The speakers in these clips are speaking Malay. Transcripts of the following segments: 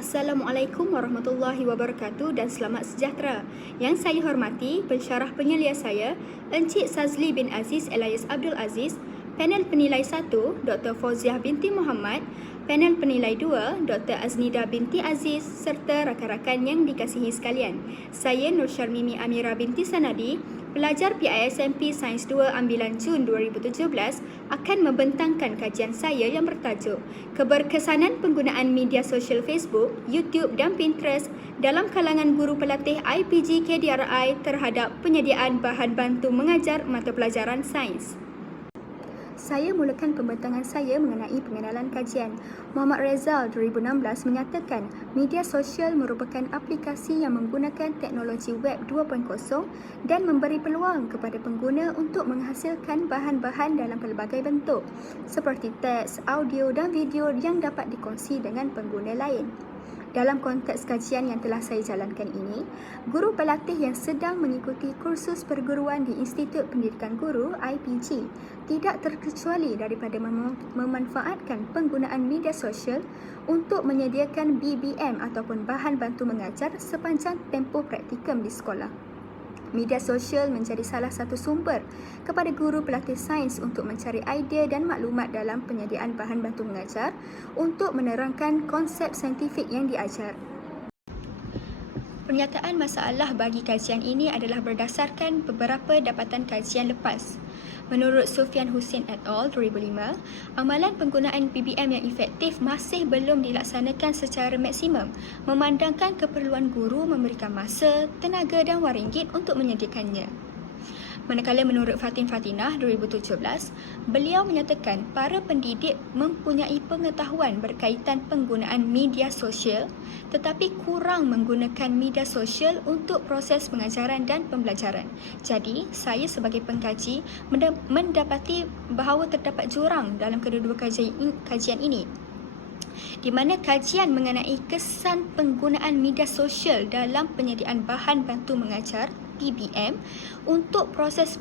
Assalamualaikum warahmatullahi wabarakatuh dan selamat sejahtera. Yang saya hormati pensyarah penyelia saya, Encik Sazli bin Aziz Elias Abdul Aziz, panel penilai 1, Dr. Fauziah binti Muhammad, panel penilai 2, Dr. Aznida binti Aziz serta rakan-rakan yang dikasihi sekalian. Saya Nur Syarmimi Amira binti Sanadi, pelajar PISMP Sains 2 Ambilan Jun 2017 akan membentangkan kajian saya yang bertajuk Keberkesanan Penggunaan Media Sosial Facebook, YouTube dan Pinterest dalam kalangan guru pelatih IPG KDRI terhadap penyediaan bahan bantu mengajar mata pelajaran sains. Saya mulakan pembentangan saya mengenai pengenalan kajian. Muhammad Rezal 2016 menyatakan media sosial merupakan aplikasi yang menggunakan teknologi web 2.0 dan memberi peluang kepada pengguna untuk menghasilkan bahan-bahan dalam pelbagai bentuk seperti teks, audio dan video yang dapat dikongsi dengan pengguna lain. Dalam konteks kajian yang telah saya jalankan ini, guru pelatih yang sedang mengikuti kursus perguruan di Institut Pendidikan Guru IPG tidak terkecuali daripada memanfaatkan penggunaan media sosial untuk menyediakan BBM ataupun bahan bantu mengajar sepanjang tempoh praktikum di sekolah. Media sosial menjadi salah satu sumber kepada guru pelatih sains untuk mencari idea dan maklumat dalam penyediaan bahan bantu mengajar untuk menerangkan konsep saintifik yang diajar. Pernyataan masalah bagi kajian ini adalah berdasarkan beberapa dapatan kajian lepas. Menurut Sufian Hussein et al. 2005, amalan penggunaan BBM yang efektif masih belum dilaksanakan secara maksimum memandangkan keperluan guru memberikan masa, tenaga dan wang ringgit untuk menyediakannya. Manakala menurut Fatin Fatinah 2017, beliau menyatakan para pendidik mempunyai pengetahuan berkaitan penggunaan media sosial tetapi kurang menggunakan media sosial untuk proses pengajaran dan pembelajaran. Jadi, saya sebagai pengkaji mendapati bahawa terdapat jurang dalam kedua-dua kajian ini, di mana kajian mengenai kesan penggunaan media sosial dalam penyediaan bahan bantu mengajar BBM untuk proses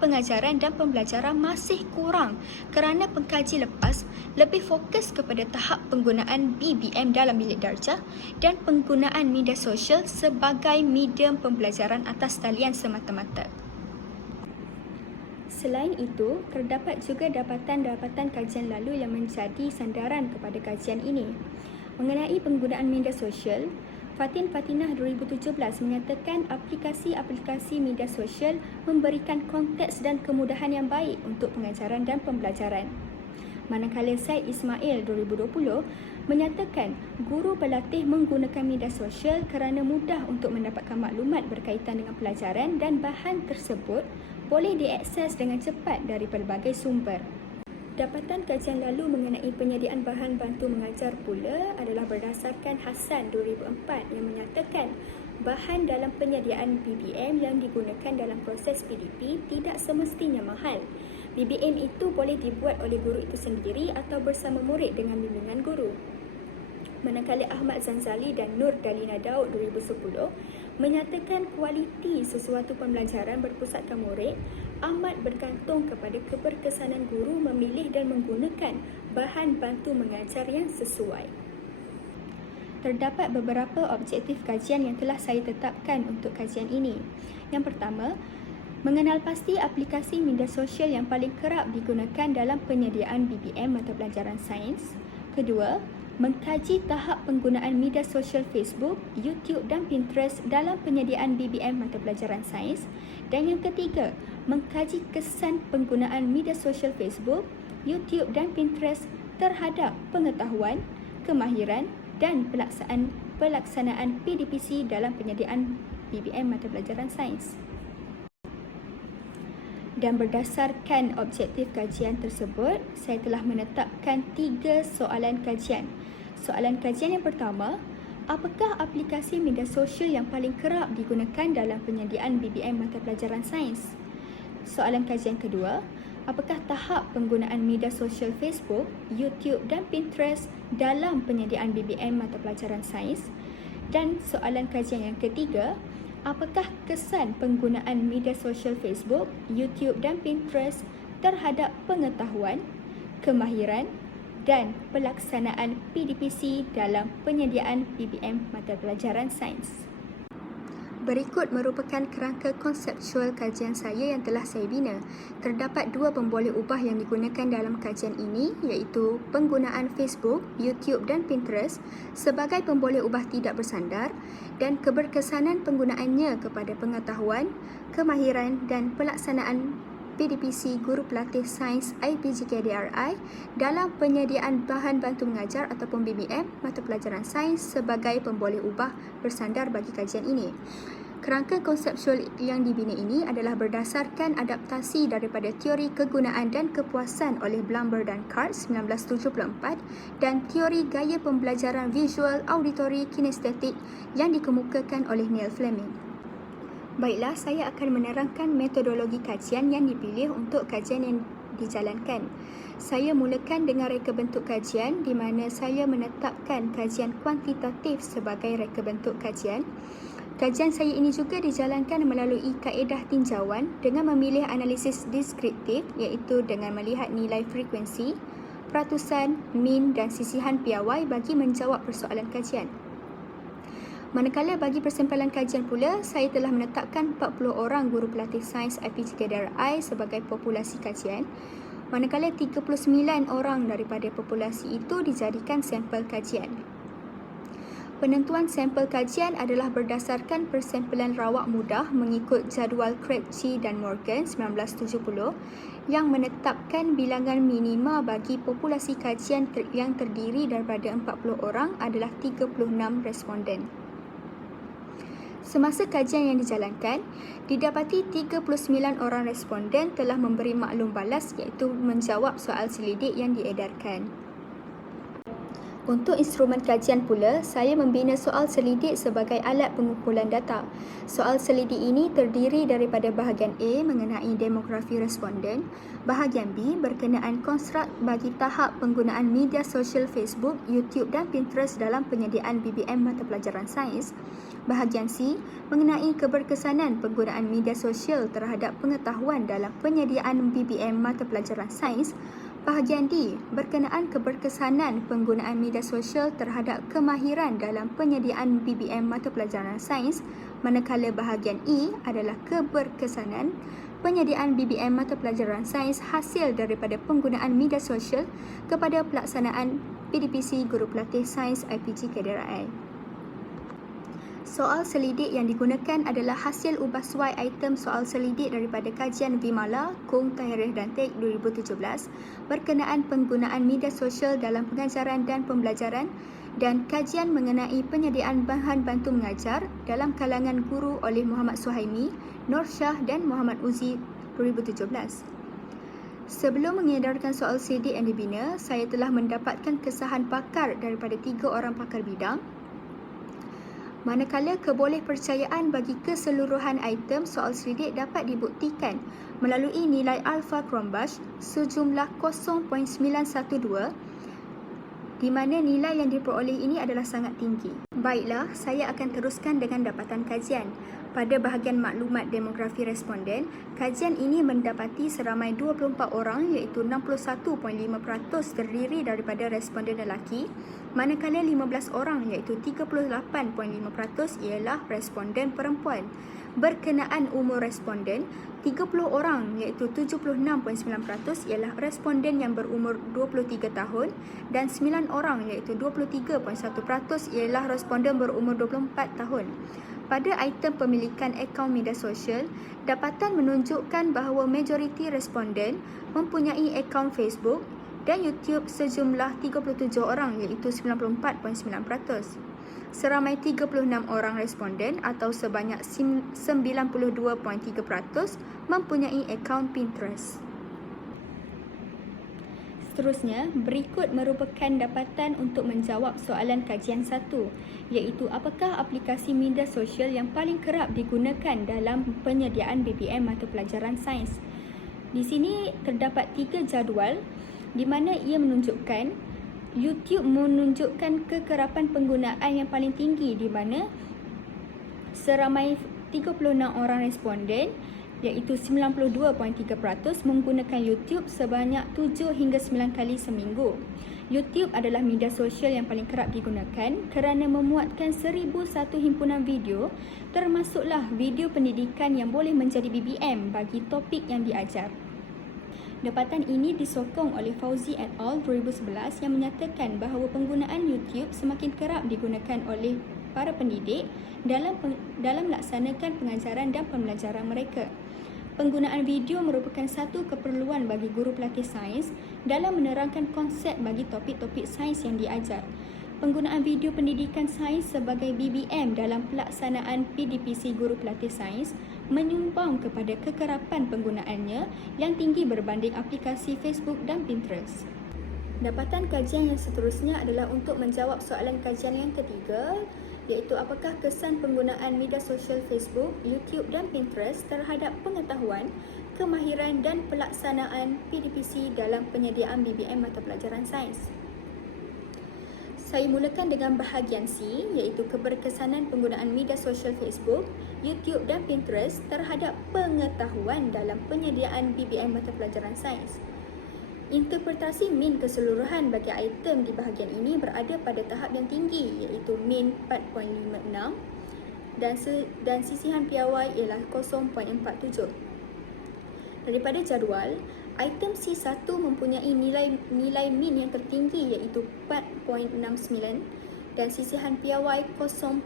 pengajaran dan pembelajaran masih kurang kerana pengkaji lepas lebih fokus kepada tahap penggunaan BBM dalam bilik darjah dan penggunaan media sosial sebagai medium pembelajaran atas talian semata-mata. Selain itu, terdapat juga dapatan-dapatan kajian lalu yang menjadi sandaran kepada kajian ini. Mengenai penggunaan media sosial, Fatin Fatinah 2017 menyatakan aplikasi-aplikasi media sosial memberikan konteks dan kemudahan yang baik untuk pengajaran dan pembelajaran. Manakala Said Ismail 2020 menyatakan guru pelatih menggunakan media sosial kerana mudah untuk mendapatkan maklumat berkaitan dengan pelajaran dan bahan tersebut boleh diakses dengan cepat dari pelbagai sumber. Dapatan kajian lalu mengenai penyediaan bahan bantu mengajar pula adalah berdasarkan Hassan 2004 yang menyatakan bahan dalam penyediaan BBM yang digunakan dalam proses PDP tidak semestinya mahal. BBM itu boleh dibuat oleh guru itu sendiri atau bersama murid dengan bimbingan guru. Manakala Ahmad Zanzali dan Nur Dalina Daud 2010 menyatakan kualiti sesuatu pembelajaran berpusatkan murid amat bergantung kepada keberkesanan guru memilih dan menggunakan bahan bantu mengajar yang sesuai. Terdapat beberapa objektif kajian yang telah saya tetapkan untuk kajian ini. Yang pertama, mengenal pasti aplikasi media sosial yang paling kerap digunakan dalam penyediaan BBM mata pelajaran sains. Kedua, mengkaji tahap penggunaan media sosial Facebook, YouTube dan Pinterest dalam penyediaan BBM mata pelajaran sains. Dan yang ketiga, mengkaji kesan penggunaan media sosial Facebook, YouTube dan Pinterest terhadap pengetahuan, kemahiran dan pelaksanaan PDPC dalam penyediaan BBM mata pelajaran sains. Dan berdasarkan objektif kajian tersebut, saya telah menetapkan 3 soalan kajian. Soalan kajian yang pertama, apakah aplikasi media sosial yang paling kerap digunakan dalam penyediaan BBM mata pelajaran sains? Soalan kajian kedua, apakah tahap penggunaan media sosial Facebook, YouTube dan Pinterest dalam penyediaan BBM mata pelajaran sains? Dan soalan kajian yang ketiga, apakah kesan penggunaan media sosial Facebook, YouTube dan Pinterest terhadap pengetahuan, kemahiran dan pelaksanaan PDPC dalam penyediaan BBM mata pelajaran sains. Berikut merupakan kerangka konseptual kajian saya yang telah saya bina. Terdapat dua pemboleh ubah yang digunakan dalam kajian ini, iaitu penggunaan Facebook, YouTube dan Pinterest sebagai pemboleh ubah tidak bersandar dan keberkesanan penggunaannya kepada pengetahuan, kemahiran dan pelaksanaan PDPC Guru Pelatih Sains IPGKDRI dalam penyediaan bahan bantu mengajar ataupun BBM mata pelajaran sains sebagai pemboleh ubah bersandar bagi kajian ini. Kerangka konseptual yang dibina ini adalah berdasarkan adaptasi daripada teori kegunaan dan kepuasan oleh Blumber dan Katz 1974 dan teori gaya pembelajaran visual auditory kinestetik yang dikemukakan oleh Neil Fleming. Baiklah, saya akan menerangkan metodologi kajian yang dipilih untuk kajian yang dijalankan. Saya mulakan dengan reka bentuk kajian di mana saya menetapkan kajian kuantitatif sebagai reka bentuk kajian. Kajian saya ini juga dijalankan melalui kaedah tinjauan dengan memilih analisis deskriptif iaitu dengan melihat nilai frekuensi, peratusan, min dan sisihan piawai bagi menjawab persoalan kajian. Manakala bagi persempalan kajian pula, saya telah menetapkan 40 orang guru pelatih sains IPGKDRI sebagai populasi kajian, manakala 39 orang daripada populasi itu dijadikan sampel kajian. Penentuan sampel kajian adalah berdasarkan persempelan rawak mudah mengikut jadual Krejci dan Morgan 1970 yang menetapkan bilangan minima bagi populasi kajian yang terdiri daripada 40 orang adalah 36 responden. Semasa kajian yang dijalankan, didapati 39 orang responden telah memberi maklum balas iaitu menjawab soal selidik yang diedarkan. Untuk instrumen kajian pula, saya membina soal selidik sebagai alat pengumpulan data. Soal selidik ini terdiri daripada bahagian A mengenai demografi responden, bahagian B berkenaan konstruk bagi tahap penggunaan media sosial Facebook, YouTube dan Pinterest dalam penyediaan BBM mata pelajaran sains, bahagian C mengenai keberkesanan penggunaan media sosial terhadap pengetahuan dalam penyediaan BBM mata pelajaran sains, bahagian D berkenaan keberkesanan penggunaan media sosial terhadap kemahiran dalam penyediaan BBM mata pelajaran sains, manakala bahagian E adalah keberkesanan penyediaan BBM mata pelajaran sains hasil daripada penggunaan media sosial kepada pelaksanaan PDPC Guru Pelatih Sains IPGKDRI. Soal selidik yang digunakan adalah hasil ubah suai item soal selidik daripada kajian Vimala, Kung, Tahirih dan Teck 2017 berkenaan penggunaan media sosial dalam pengajaran dan pembelajaran dan kajian mengenai penyediaan bahan bantu mengajar dalam kalangan guru oleh Muhammad Suhaimi, Nur Shah dan Muhammad Uzi 2017. Sebelum mengedarkan soal selidik yang dibina, saya telah mendapatkan kesahan pakar daripada 3 orang pakar bidang. Manakala kebolehpercayaan bagi keseluruhan item soal selidik dapat dibuktikan melalui nilai alpha Cronbach sejumlah 0.912 di mana nilai yang diperoleh ini adalah sangat tinggi. Baiklah, saya akan teruskan dengan dapatan kajian. Pada bahagian maklumat demografi responden, kajian ini mendapati seramai 24 orang iaitu 61.5% terdiri daripada responden lelaki, manakala 15 orang iaitu 38.5% ialah responden perempuan. Berkenaan umur responden, 30 orang iaitu 76.9% ialah responden yang berumur 23 tahun dan 9 orang iaitu 23.1% ialah responden berumur 24 tahun. Pada item pemilikan akaun media sosial, dapatan menunjukkan bahawa majoriti responden mempunyai akaun Facebook dan YouTube sejumlah 37 orang iaitu 94.9%. Seramai 36 orang responden atau sebanyak 92.3% mempunyai akaun Pinterest. Seterusnya, berikut merupakan dapatan untuk menjawab soalan kajian 1, iaitu apakah aplikasi media sosial yang paling kerap digunakan dalam penyediaan BBM mata pelajaran sains. Di sini terdapat 3 jadual di mana ia menunjukkan YouTube menunjukkan kekerapan penggunaan yang paling tinggi di mana seramai 36 orang responden iaitu 92.3% menggunakan YouTube sebanyak 7 hingga 9 kali seminggu. YouTube adalah media sosial yang paling kerap digunakan kerana memuatkan 1001 himpunan video, termasuklah video pendidikan yang boleh menjadi BBM bagi topik yang diajar. Dapatan ini disokong oleh Fauzi et al. 2011 yang menyatakan bahawa penggunaan YouTube semakin kerap digunakan oleh para pendidik dalam melaksanakan pengajaran dan pembelajaran mereka. Penggunaan video merupakan satu keperluan bagi guru pelatih sains dalam menerangkan konsep bagi topik-topik sains yang diajar. Penggunaan video pendidikan sains sebagai BBM dalam pelaksanaan PDPC guru pelatih sains menyumbang kepada kekerapan penggunaannya yang tinggi berbanding aplikasi Facebook dan Pinterest. Dapatan kajian yang seterusnya adalah untuk menjawab soalan kajian yang ketiga, iaitu apakah kesan penggunaan media sosial Facebook, YouTube dan Pinterest terhadap pengetahuan, kemahiran dan pelaksanaan PDPC dalam penyediaan BBM mata pelajaran sains. Saya mulakan dengan bahagian C, iaitu keberkesanan penggunaan media sosial Facebook, YouTube dan Pinterest terhadap pengetahuan dalam penyediaan BBM mata pelajaran sains. Interpretasi min keseluruhan bagi item di bahagian ini berada pada tahap yang tinggi, iaitu min 4.56 dan sisihan piawai ialah 0.47. Daripada jadual, item C1 mempunyai nilai min yang tertinggi iaitu 4.69 dan sisihan piawai 0.52.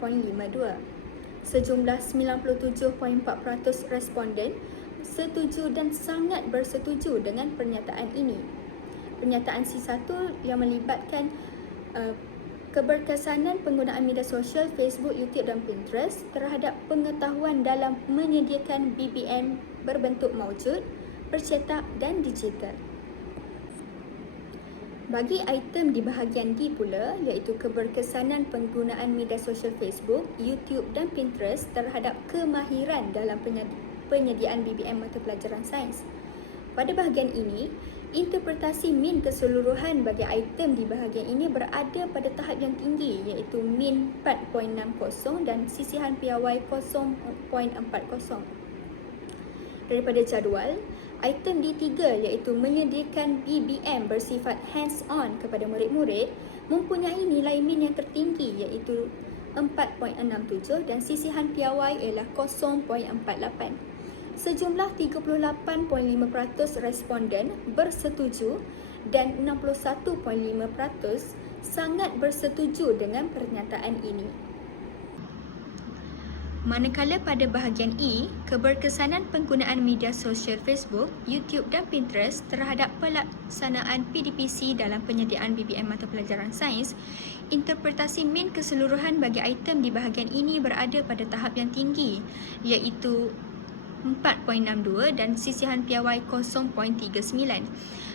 Sejumlah 97.4% responden setuju dan sangat bersetuju dengan pernyataan ini. Pernyataan C1 yang melibatkan keberkesanan penggunaan media sosial Facebook, YouTube dan Pinterest terhadap pengetahuan dalam menyediakan BBM berbentuk maujud, bercetak dan digital. Bagi item di bahagian D pula, iaitu keberkesanan penggunaan media sosial Facebook, YouTube dan Pinterest terhadap kemahiran dalam penyediaan BBM mata pelajaran sains. Pada bahagian ini, interpretasi min keseluruhan bagi item di bahagian ini berada pada tahap yang tinggi, iaitu min 4.60 dan sisihan piawai 0.40. Daripada jadual, item D3 iaitu menyediakan BBM bersifat hands-on kepada murid-murid mempunyai nilai min yang tertinggi iaitu 4.67 dan sisihan piawai ialah 0.48. Sejumlah 38.5% responden bersetuju dan 61.5% sangat bersetuju dengan pernyataan ini. Manakala pada bahagian E, keberkesanan penggunaan media sosial Facebook, YouTube dan Pinterest terhadap pelaksanaan PDPC dalam penyediaan BBM mata pelajaran sains, interpretasi min keseluruhan bagi item di bahagian ini berada pada tahap yang tinggi, iaitu 4.62 dan sisihan piawai 0.39.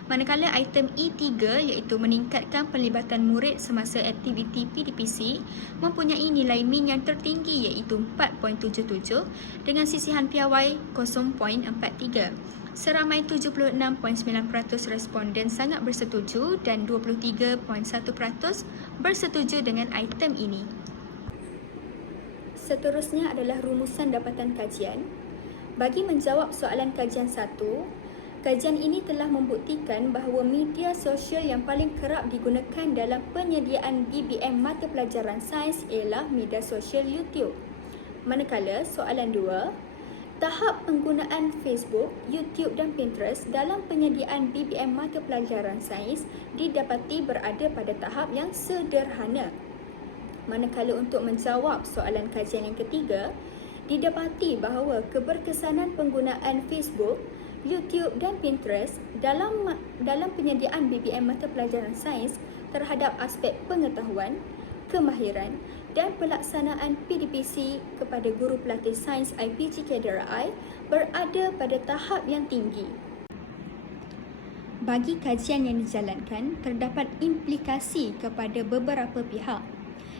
Manakala item E3 iaitu meningkatkan pelibatan murid semasa aktiviti PDPC mempunyai nilai min yang tertinggi iaitu 4.77 dengan sisihan piawai 0.43. Seramai 76.9% responden sangat bersetuju dan 23.1% bersetuju dengan item ini. Seterusnya adalah rumusan dapatan kajian. Bagi menjawab soalan kajian 1, kajian ini telah membuktikan bahawa media sosial yang paling kerap digunakan dalam penyediaan BBM mata pelajaran sains ialah media sosial YouTube. Manakala soalan 2, tahap penggunaan Facebook, YouTube dan Pinterest dalam penyediaan BBM mata pelajaran sains didapati berada pada tahap yang sederhana. Manakala untuk menjawab soalan kajian yang ketiga, didapati bahawa keberkesanan penggunaan Facebook, YouTube dan Pinterest dalam penyediaan BBM mata pelajaran sains terhadap aspek pengetahuan, kemahiran dan pelaksanaan PDPC kepada guru pelatih sains IPG KDRI berada pada tahap yang tinggi. Bagi kajian yang dijalankan, terdapat implikasi kepada beberapa pihak.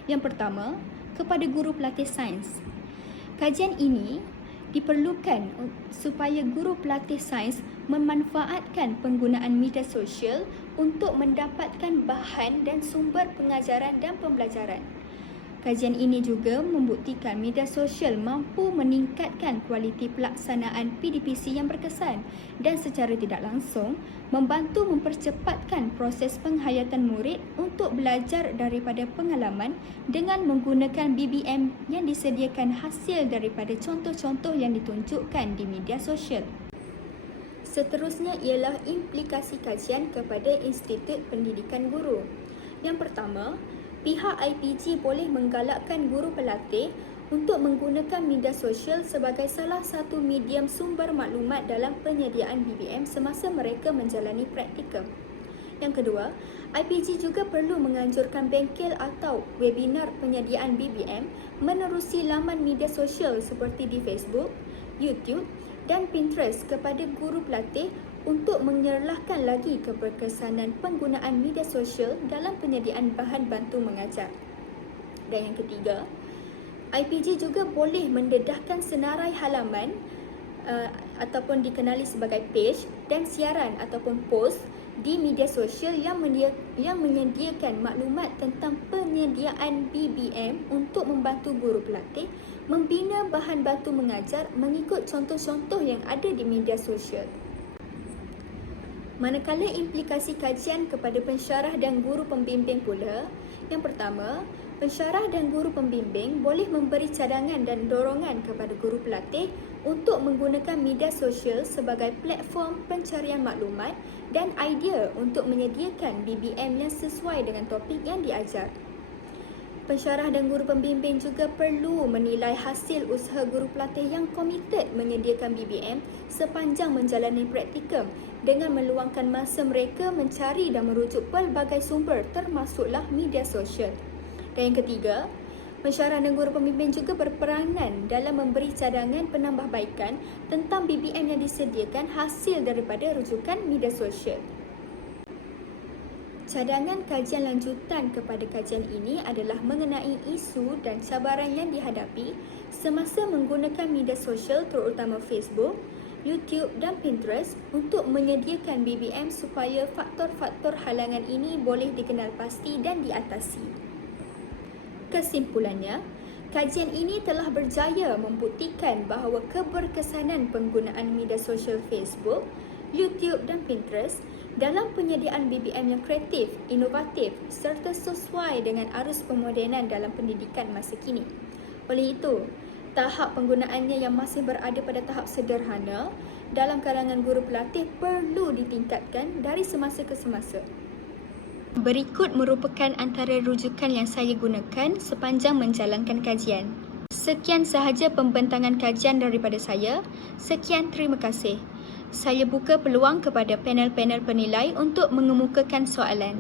Yang pertama, kepada guru pelatih sains. Kajian ini diperlukan supaya guru pelatih sains memanfaatkan penggunaan media sosial untuk mendapatkan bahan dan sumber pengajaran dan pembelajaran. Kajian ini juga membuktikan media sosial mampu meningkatkan kualiti pelaksanaan PDPC yang berkesan dan secara tidak langsung membantu mempercepatkan proses penghayatan murid untuk belajar daripada pengalaman dengan menggunakan BBM yang disediakan hasil daripada contoh-contoh yang ditunjukkan di media sosial. Seterusnya ialah implikasi kajian kepada Institut Pendidikan Guru. Yang pertama, pihak IPG boleh menggalakkan guru pelatih untuk menggunakan media sosial sebagai salah satu medium sumber maklumat dalam penyediaan BBM semasa mereka menjalani praktikum. Yang kedua, IPG juga perlu menganjurkan bengkel atau webinar penyediaan BBM menerusi laman media sosial seperti di Facebook, YouTube dan Pinterest kepada guru pelatih untuk menyerlahkan lagi keberkesanan penggunaan media sosial dalam penyediaan bahan bantu mengajar. Dan yang ketiga, IPG juga boleh mendedahkan senarai halaman ataupun dikenali sebagai page dan siaran ataupun post di media sosial yang menyediakan maklumat tentang penyediaan BBM untuk membantu guru pelatih membina bahan bantu mengajar mengikut contoh-contoh yang ada di media sosial. Manakala implikasi kajian kepada pensyarah dan guru pembimbing pula, yang pertama, pensyarah dan guru pembimbing boleh memberi cadangan dan dorongan kepada guru pelatih untuk menggunakan media sosial sebagai platform pencarian maklumat dan idea untuk menyediakan BBM yang sesuai dengan topik yang diajar. Pensyarah dan guru pembimbing juga perlu menilai hasil usaha guru pelatih yang komited menyediakan BBM sepanjang menjalani praktikum dengan meluangkan masa mereka mencari dan merujuk pelbagai sumber termasuklah media sosial. Dan yang ketiga, pensyarah dan guru pembimbing juga berperanan dalam memberi cadangan penambahbaikan tentang BBM yang disediakan hasil daripada rujukan media sosial. Cadangan kajian lanjutan kepada kajian ini adalah mengenai isu dan cabaran yang dihadapi semasa menggunakan media sosial terutama Facebook, YouTube dan Pinterest untuk menyediakan BBM supaya faktor-faktor halangan ini boleh dikenal pasti dan diatasi. Kesimpulannya, kajian ini telah berjaya membuktikan bahawa keberkesanan penggunaan media sosial Facebook, YouTube dan Pinterest dalam penyediaan BBM yang kreatif, inovatif serta sesuai dengan arus pemodenan dalam pendidikan masa kini. Oleh itu, tahap penggunaannya yang masih berada pada tahap sederhana dalam kalangan guru pelatih perlu ditingkatkan dari semasa ke semasa. Berikut merupakan antara rujukan yang saya gunakan sepanjang menjalankan kajian. Sekian sahaja pembentangan kajian daripada saya. Sekian, terima kasih. Saya buka peluang kepada panel-panel penilai untuk mengemukakan soalan.